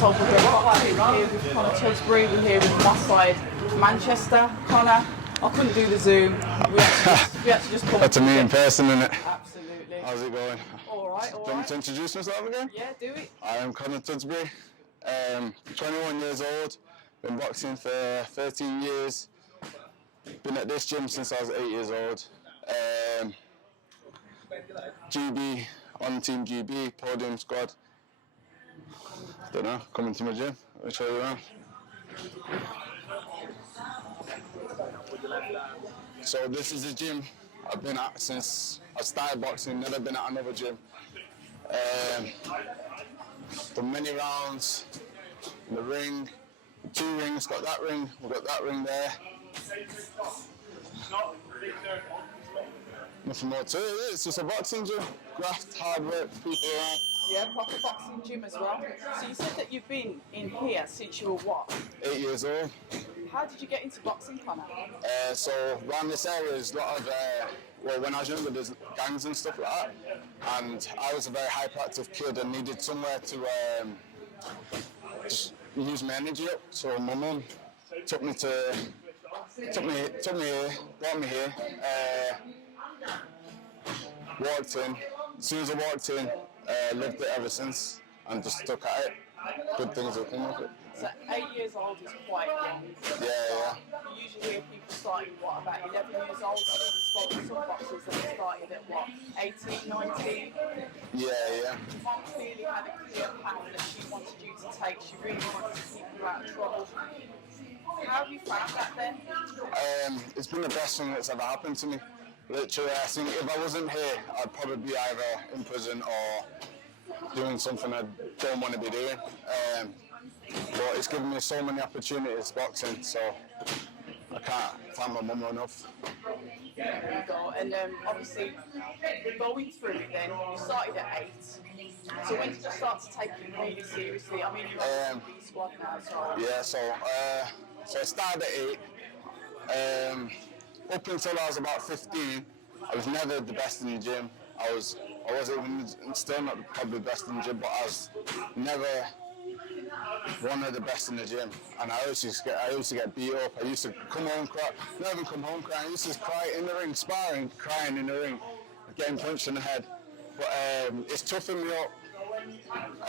Untitled Chapter here with Conner Tudsbury. We're here with my side, Manchester. Conner, I couldn't do the Zoom. We had to just come. That's a me in person, isn't it? Absolutely. How's it going? All right, all Do you want me right. to introduce myself again? Yeah, do it. I am Conner Tudsbury, 21 years old, been boxing for 13 years, been at this gym since I was 8 years old. GB, on Team GB, podium squad. Don't know, coming to my gym, I'll show you around. So this is the gym I've been at since I started boxing, never been at another gym. Done many rounds in the ring, 2 rings, got that ring, we've got that ring there. Nothing more to it, it's just a boxing gym. Graft, hard work, people around. Yeah, proper boxing gym as well. So you said that you've been in here since you were what? 8 years old. How did you get into boxing, Conner? So around this area there's a lot of, well, when I was younger there's gangs and stuff like that, and I was a very hyperactive kid and needed somewhere to just use my energy up. So my mum took me here, brought me here, walked in. As soon as I walked in, lived it ever since and just stuck at it. Good things will come of it. So 8 years old is quite young. Yeah. You usually hear people starting, what, about 11 years old? I've even spoken to some boxers that started at, what, 18, 19? Yeah. Mom clearly had a clear path that she wanted you to take. She really wanted to keep you out of trouble. How have you found that then? It's been the best thing that's ever happened to me. Literally, I think if I wasn't here, I'd probably be either in prison or doing something I don't want to be doing. But it's given me so many opportunities, boxing, so I can't thank my mum enough. There you go. And obviously, going through it then, you started at 8. So when did you start to take it really seriously? I mean, you're on the B squad now, so... Yeah, so I started at 8. Up until I was about 15, I was never the best in the gym. I wasn't even, still not probably the best in the gym, but I was never one of the best in the gym. And I used to get beat up. I used to come home cry, not even come home crying. I used to cry in the ring, sparring, crying in the ring, getting punched in the head. But it's toughened me up.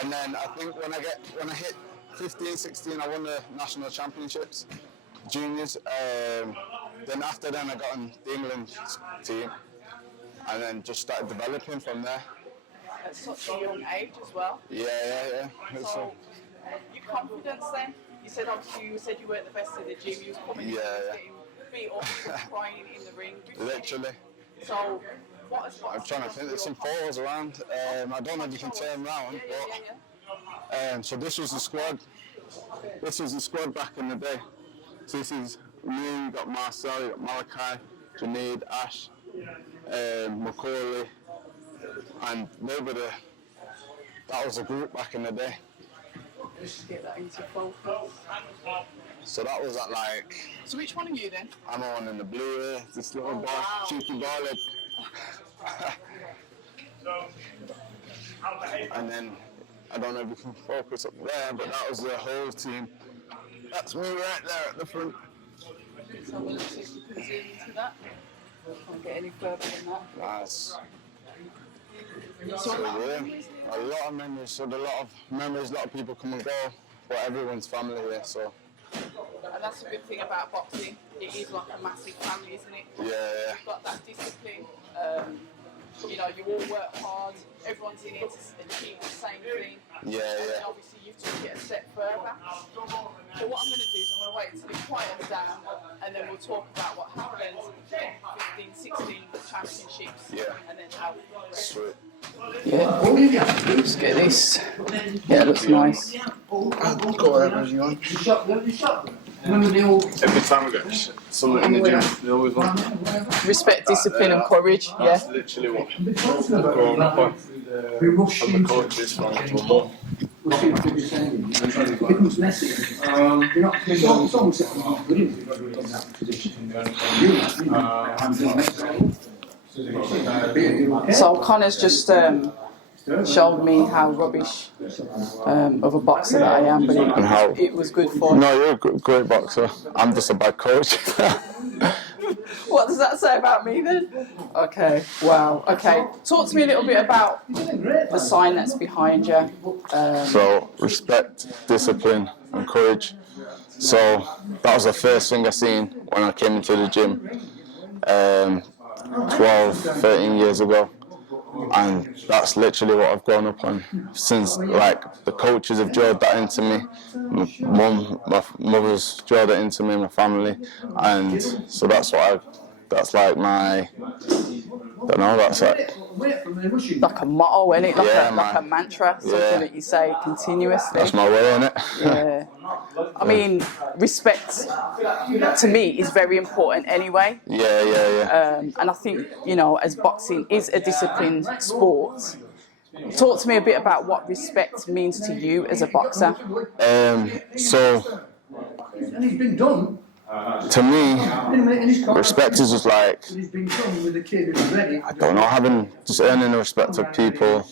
And then I think when I hit 15, 16, I won the national championships, juniors. Then after then I got on the England team and then just started developing from there. At such a young age as well. Yeah. So your confidence then? You said obviously you weren't the best in the gym, you was coming in, getting beat up, crying in the ring. Literally. So I'm trying to think, there's some photos around. I don't know if you can turn around, but so this was the squad. This was the squad back in the day. So this is me, you got Marcel, you got Malachi, Junaid, Ash, Macaulay, and that was a group back in the day. Just get that into focus. So that was at like... So which one are you then? I'm on in the blue here, this little ball, cheeky ball. And then, I don't know if you can focus up there, but that was the whole team. That's me right there at the front. So I'm going to see if you can zoom into that. Can't get any further than that. Nice. So yeah, a lot of memories. So a lot of people come and go, but everyone's family here, so. And that's a good thing about boxing. It is like a massive family, isn't it? Yeah. You've got that discipline. You know, you all work hard. Everyone's in here to achieve the same thing. Yeah. And then obviously you've took it a step further. So what I'm going to do is I'm going to wait until it quiets down, and then we'll talk about what happened in 15, 16 championships. Yeah. And then how. Sweet. Yeah. Let's get this. Yeah, it looks nice. Go wherever you want. Every time we get someone in the gym, they always want Respect, discipline, and courage. Yeah. That's literally what I've grown up on. I'm the coaches from football. So Connor's just showed me how rubbish of a boxer that I am, but it was good fun. No, you're a great boxer. I'm just a bad coach. What does that say about me then? Okay, wow. Okay, talk to me a little bit about the sign that's behind you. So, respect, discipline, and courage. So, that was the first thing I seen when I came into the gym 12, 13 years ago. And that's literally what I've grown up on since. Like, the coaches have drilled that into me. My mother's drilled it into me, my family, and so that's like my, I don't know, that's like a motto, isn't it? Like a mantra, something that you say continuously. That's my way, innit? Yeah. I mean, respect to me is very important anyway. Yeah. And I think, you know, as boxing is a disciplined sport, talk to me a bit about what respect means to you as a boxer. So, to me, respect is just like, I don't know, just earning the respect of people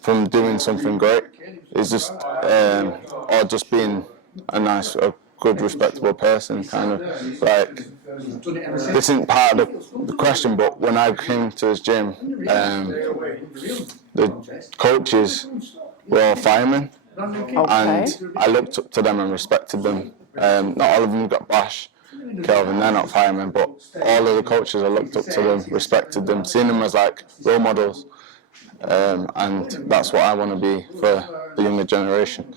from doing something great. It's just, or just being a good, respectable person, kind of. Like, this isn't part of the question, but when I came to this gym, the coaches were all firemen, and I looked up to them and respected them. Not all of them got bash, Kelvin, they're not firemen, but all of the coaches, I looked up to them, respected them, seen them as like role models, and that's what I want to be for the younger generation.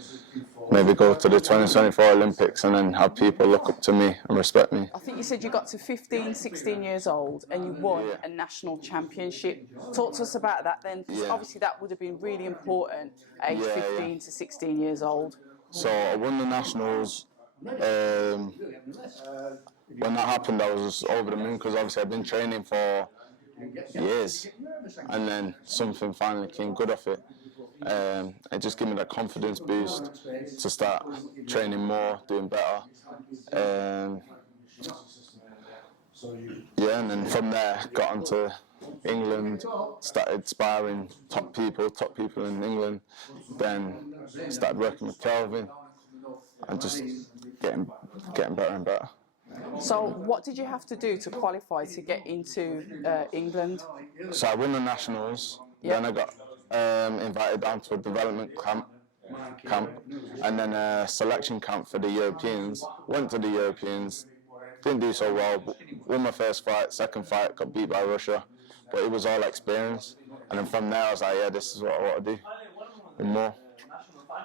Maybe go to the 2024 Olympics and then have people look up to me and respect me. I think you said you got to 15, 16 years old and you won a national championship. Talk to us about that then, because obviously that would have been really important, age 15 to 16 years old. So I won the nationals. When that happened, I was over the moon because obviously I've been training for years, and then something finally came good off it. It just gave me that confidence boost to start training more, doing better. And then from there got on to England, started sparring top people in England, then started working with Kelvin and just getting better and better. So what did you have to do to qualify to get into England? So I won the nationals, then I got invited down to a development camp and then a selection camp for the Europeans. Went to the Europeans, didn't do so well, won my first fight, second fight, got beat by Russia, but it was all experience. And then from there I was like, yeah, this is what I want to do, and more.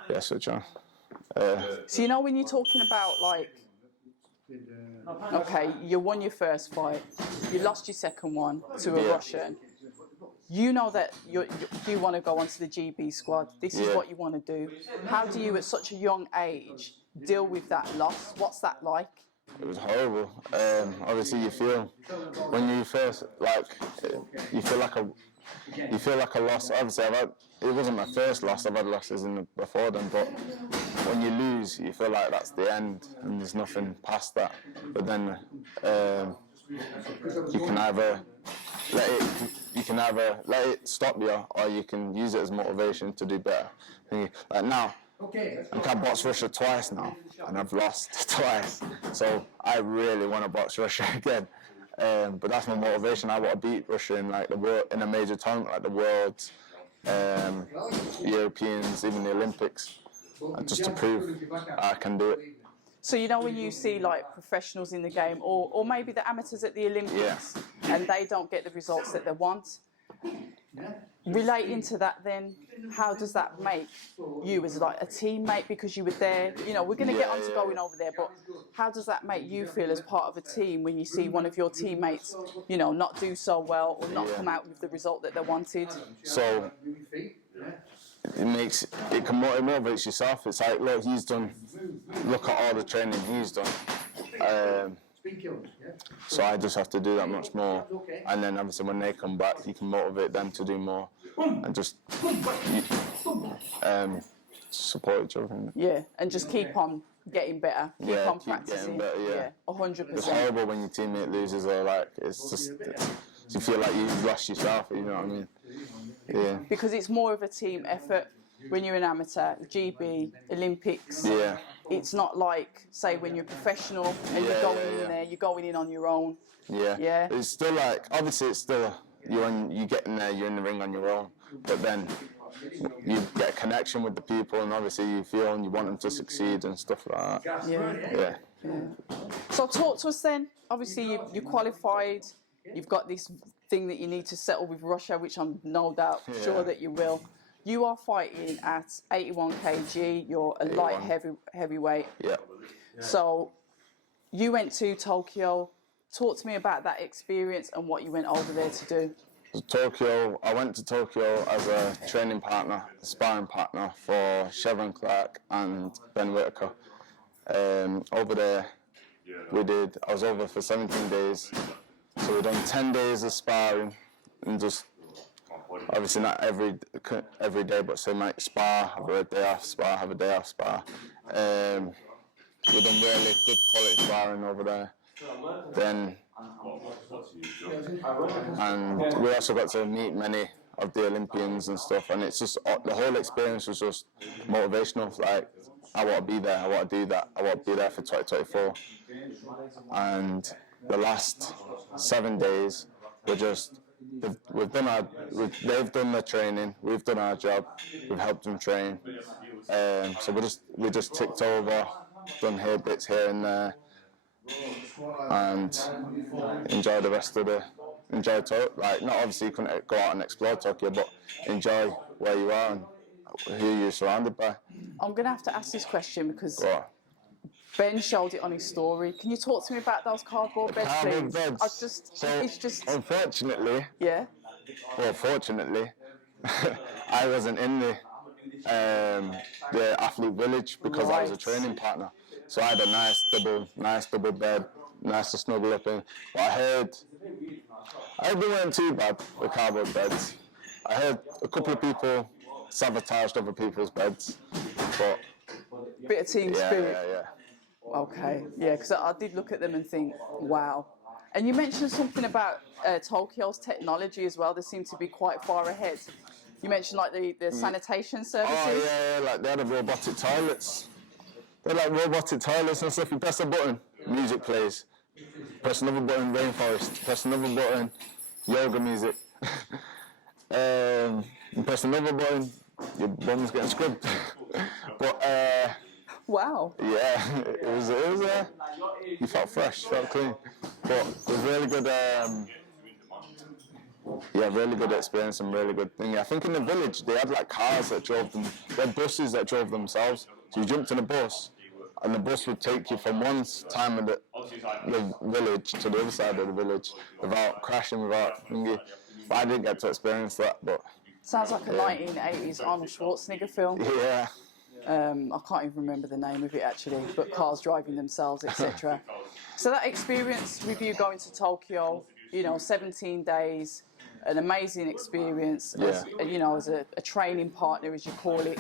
Yeah, switch on. So you know when you're talking about like, okay, you won your first fight, you lost your second one to a Russian, you know that you want to go onto the GB squad, this is what you want to do. How do you at such a young age deal with that loss? What's that like? It was horrible. Obviously you feel, when you first, like, you feel like a loss. Obviously it wasn't my first loss, I've had losses before then, but when you lose, you feel like that's the end and there's nothing past that. But then you can either let it stop you, or you can use it as motivation to do better. Like now, I've boxed Russia twice now, and I've lost twice. So I really want to box Russia again. But that's my motivation. I want to beat Russia in like in a major tournament like the Worlds, Europeans, even the Olympics, just to prove I can do it. So you know when you see like professionals in the game, or maybe the amateurs at the Olympics, and they don't get the results that they want. Relating to that then, how does that make you as like a teammate, because you were there, you know, we're going to get on to going over there, but how does that make you feel as part of a team when you see one of your teammates, you know, not do so well or not come out with the result that they wanted? So it motivates yourself. It's like, look at all the training he's done. So I just have to do that much more, and then obviously when they come back, you can motivate them to do more, and just support each other. Yeah, and just keep on getting better, keep on practicing. Better, 100%. It's horrible when your teammate loses, or like you feel like you've lost yourself. You know what I mean? Yeah. Because it's more of a team effort when you're an amateur, GB, Olympics. Yeah. It's not like, say, when you're professional and you're going in there, you're going in on your own. Yeah. Yeah. It's still like, obviously it's still, you get in there, you're in the ring on your own, but then you get a connection with the people, and obviously you feel and you want them to succeed and stuff like that. Yeah. So talk to us then. Obviously you qualified, you've got this thing that you need to settle with Russia, which I'm no doubt sure that you will. You are fighting at 81 kg, you're a light heavyweight. Yeah. So you went to Tokyo. Talk to me about that experience and what you went over there to do. I went to Tokyo as a training partner, a sparring partner for Chevron Clark and Ben Whittaker. Over there, I was over for 17 days. So we done 10 days of sparring, and just, obviously not every day, but say might spar, have a day off, spar, have a day off, spar. We done really good quality sparring over there. Then, and we also got to meet many of the Olympians and stuff, and it's just, the whole experience was just motivational. Like, I want to be there, I want to do that, I want to be there for 2024. And the last 7 days, they've done their training, we've done our job, we've helped them train. So we just ticked over, done bits here and there, and enjoy the rest of like, not obviously you couldn't go out and explore Tokyo, but enjoy where you are and who you're surrounded by. I'm going to have to ask this question because Ben showed it on his story. Can you talk to me about those cardboard beds, please? Beds. Unfortunately, fortunately, I wasn't in the athlete village because I was a training partner. So I had a nice double bed, nice to snuggle up in. But I heard they weren't too bad, the cardboard beds. I heard a couple of people sabotaged other people's beds, but bit of team spirit. Yeah. Okay, because I did look at them and think, wow. And you mentioned something about Tokyo's technology as well. They seem to be quite far ahead. You mentioned like the sanitation services. Oh yeah, like they had robotic toilets. They're like robotic toilets and stuff. You press a button, music plays. Press another button, rainforest. Press another button, yoga music. You press another button, your bum's getting scrubbed. But wow. Yeah, it was. You felt fresh, felt clean. But it was really good. Really good experience and really good thing. I think in the village they had like cars that drove them. They had buses that drove themselves. So you jumped in a bus, and the bus would take you from one time of the village to the other side of the village without crashing, without thingy. But I didn't get to experience that. But sounds like a 1980s Arnold Schwarzenegger film. Yeah. I can't even remember the name of it actually, but cars driving themselves, etc. So that experience with you going to Tokyo, 17 days, an amazing experience, as a training partner, as you call it.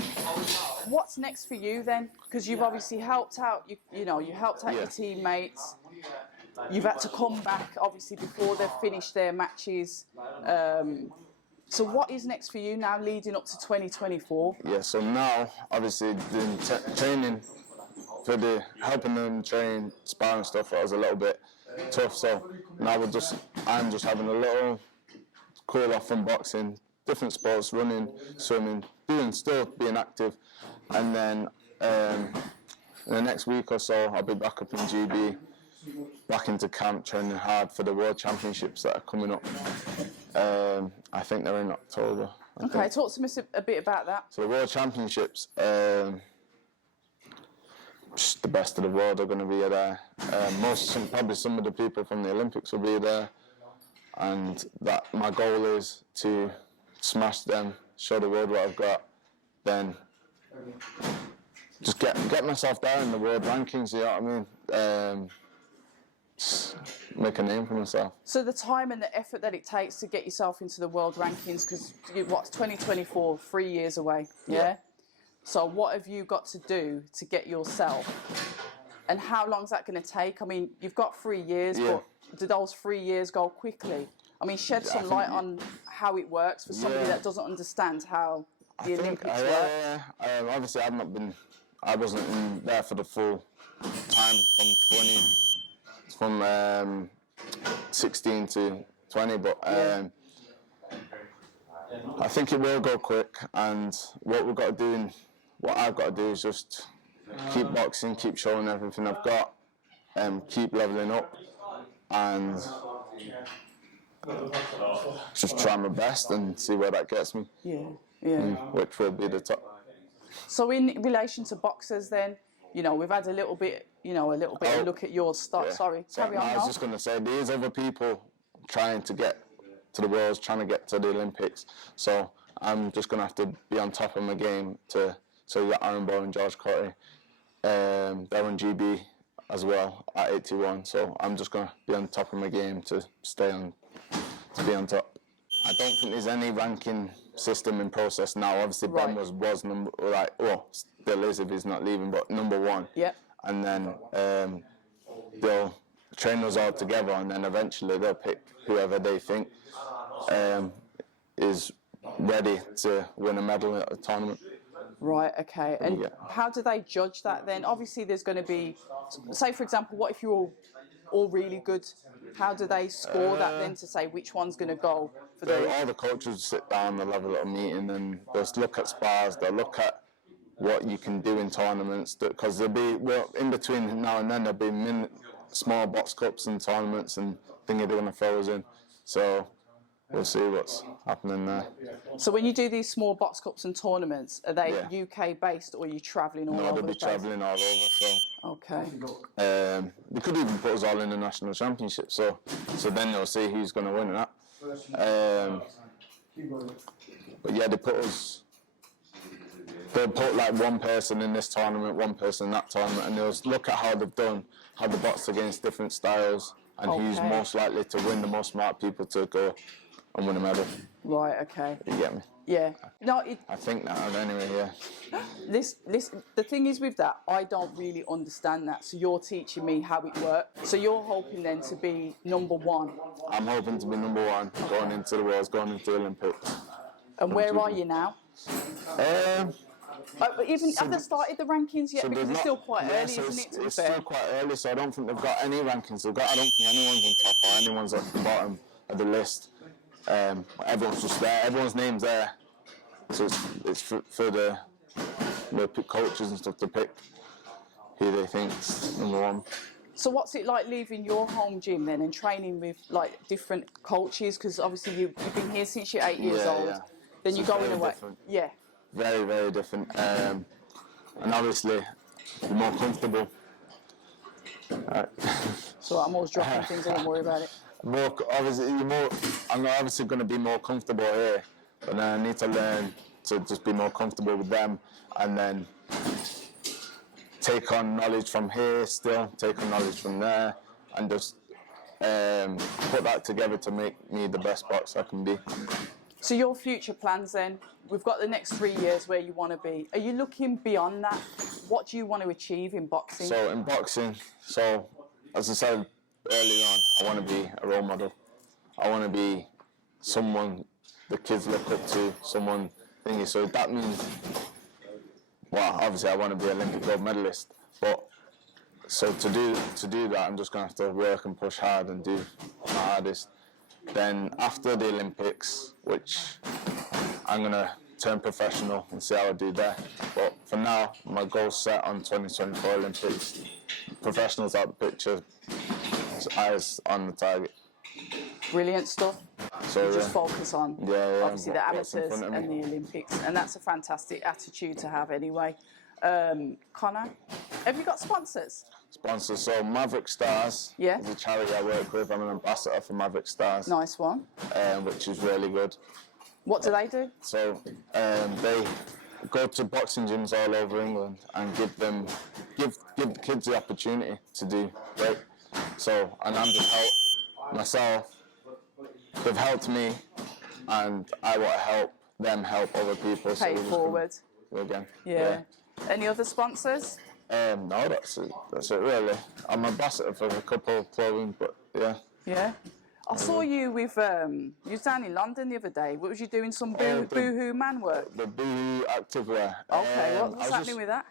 What's next for you then? Because you've obviously helped out, you helped out your teammates. You've had to come back, obviously, before they've finished their matches. So what is next for you now, leading up to 2024? Yeah, so now, obviously, doing training for helping them train, sparring stuff, was a little bit tough. So now I'm just having a little cool off from boxing, different sports, running, swimming, still being active. And then in the next week or so, I'll be back up in GB, back into camp, training hard for the World Championships that are coming up. I think they're in October. Okay, talk to me a bit about that. So the World Championships, just the best of the world are going to be there. Probably some of the people from the Olympics will be there. And that my goal is to smash them, show the world what I've got, then just get myself there in the world rankings, you know what I mean? Make a name for myself. So the time and the effort that it takes to get yourself into the world rankings, because what's 2024, 3 years away, yeah? So what have you got to do to get yourself, and how long is that going to take? I mean, you've got 3 years, but do those 3 years go quickly? I mean, shed some light on how it works for somebody that doesn't understand how the Olympics work? Obviously, I wasn't in there for the full time from 16 to 20, but I think it will go quick. And what I've got to do is just keep boxing, keep showing everything I've got, keep leveling up, and just try my best and see where that gets me. Which will be the top. So in relation to boxers, then, we've had a little bit of look at your stuff. Sorry, carry on. I was just going to say, there's other people trying to get to the Worlds, trying to get to the Olympics. So I'm just going to have to be on top of my game so you got Aaron Bowe and George Cotty, they're on GB as well at 81. So I'm just going to be on top of my game to be on top. I don't think there's any ranking system in process now. Obviously, Ben was still is if he's not leaving, but number one. Yep. And then they'll train us all together, and then eventually they'll pick whoever they think is ready to win a medal at a tournament. Right, okay. And how do they judge that then? Obviously, there's going to be, say, for example, what if you're all really good? How do they score that then to say which one's going to go for all the coaches sit down, they'll have a little meeting, and they'll look at spars, they'll look at what you can do in tournaments, because in between now and then there'll be small box cups and tournaments and things they're going to throw us in. So we'll see what's happening there. So when you do these small box cups and tournaments, are they UK based or are you travelling all over the place? No, they'll be travelling all over. So. Okay. They could even put us all in the national championship, so then they'll see who's going to win that. But yeah, they'll put like one person in this tournament, one person in that tournament, and they'll look at how they boxed against different styles, and who's most likely to win, the most smart people to go and win a medal. Right, okay. You get me? Yeah. No, I think that anyway, yeah. The thing is with that, I don't really understand that. So you're teaching me how it works. So you're hoping then to be number one. I'm hoping to be number one, going into the Worlds, going into the Olympics. And where are you now? Have they started the rankings yet? Because it's still quite early, isn't it? It's still quite early, so I don't think they've got any rankings. I don't think anyone's on top or anyone's at the bottom of the list. Everyone's just there. Everyone's name's there. So it's for the coaches and stuff to pick who they think's number one. So what's it like leaving your home gym then and training with like different coaches? Because obviously you've been here since you're 8 years old. Yeah. Then you're going away. Different. Yeah. Very, very different. And obviously you're more comfortable. So I'm always dropping things. I don't worry about it. I'm obviously going to be more comfortable here, but then I need to learn to just be more comfortable with them, and then take on knowledge from here, still take on knowledge from there, and just put that together to make me the best boxer I can be. So your future plans then, we've got the next 3 years where you want to be. Are you looking beyond that? What do you want to achieve in boxing? So in boxing, as I said earlier on, I want to be a role model. I want to be someone the kids look up to, someone thingy. So that means, well, obviously I want to be an Olympic gold medalist. But so to do that, I'm just going to have to work and push hard and do my hardest. Then after the Olympics, which I'm going to turn professional and see how I do there. But for now, my goal's set on 2024 Olympics. Professionals out the picture, eyes on the target. Brilliant stuff. So just focus on obviously the amateurs and the Olympics, and that's a fantastic attitude to have anyway. Conner, have you got sponsors? Sponsors, so Maverick Stars is a charity I work with. I'm an ambassador for Maverick Stars. Nice one. Which is really good. What do they do? So they go to boxing gyms all over England and give the kids the opportunity to do great. So, and I'm just myself. They've helped me, and I want to help them help other people. Pay it forward. Again. Yeah. Any other sponsors? No, that's it really. I'm an ambassador for a couple of clothing, but yeah. Yeah. I saw you with, you was down in London the other day. What was you doing? Some boohoo man work? The boohoo activewear. Okay, what's happening with that?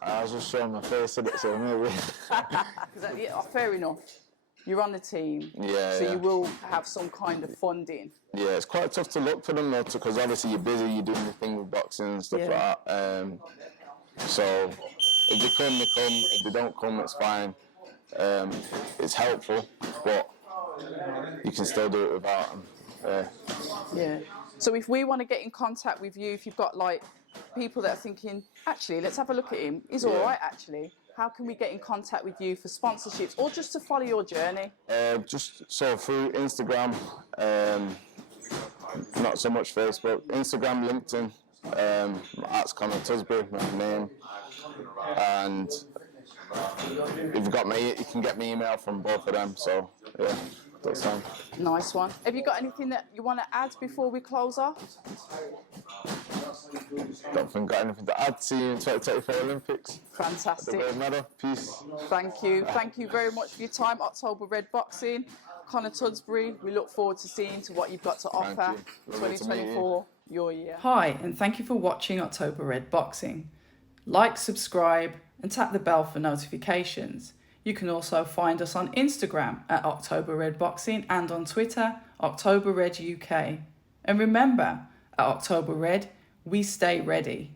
I was just showing my face in it, so maybe. Yeah, fair enough. You're on the team, Yeah, so yeah. you will have some kind of funding. Yeah, it's quite tough to look for them though, because obviously you're busy, you're doing your thing with boxing and stuff like that. So if they come, they come. If they don't come, it's fine. It's helpful, but you can still do it without them. Yeah. So if we want to get in contact with you, if you've got like people that are thinking, actually, let's have a look at him. He's all right, actually. How can we get in contact with you for sponsorships or just to follow your journey? Just so through Instagram, not so much Facebook. Instagram, LinkedIn. That's Conner Tudsbury, my name. And if you've got me, you can get me email from both of them. So yeah, that's fine. Nice one. Have you got anything that you want to add before we close off? Don't think I've got anything to add. See you in 2024 Olympics. Fantastic. The gold medal. Peace. Thank you. Thank you very much for your time. October Red Boxing. Conner Tudsbury, we look forward to seeing to what you've got to offer. 2024, your year. Hi, and thank you for watching October Red Boxing. Like, subscribe, and tap the bell for notifications. You can also find us on Instagram at October Red Boxing and on Twitter, October Red UK. And remember, at October Red, we stay ready.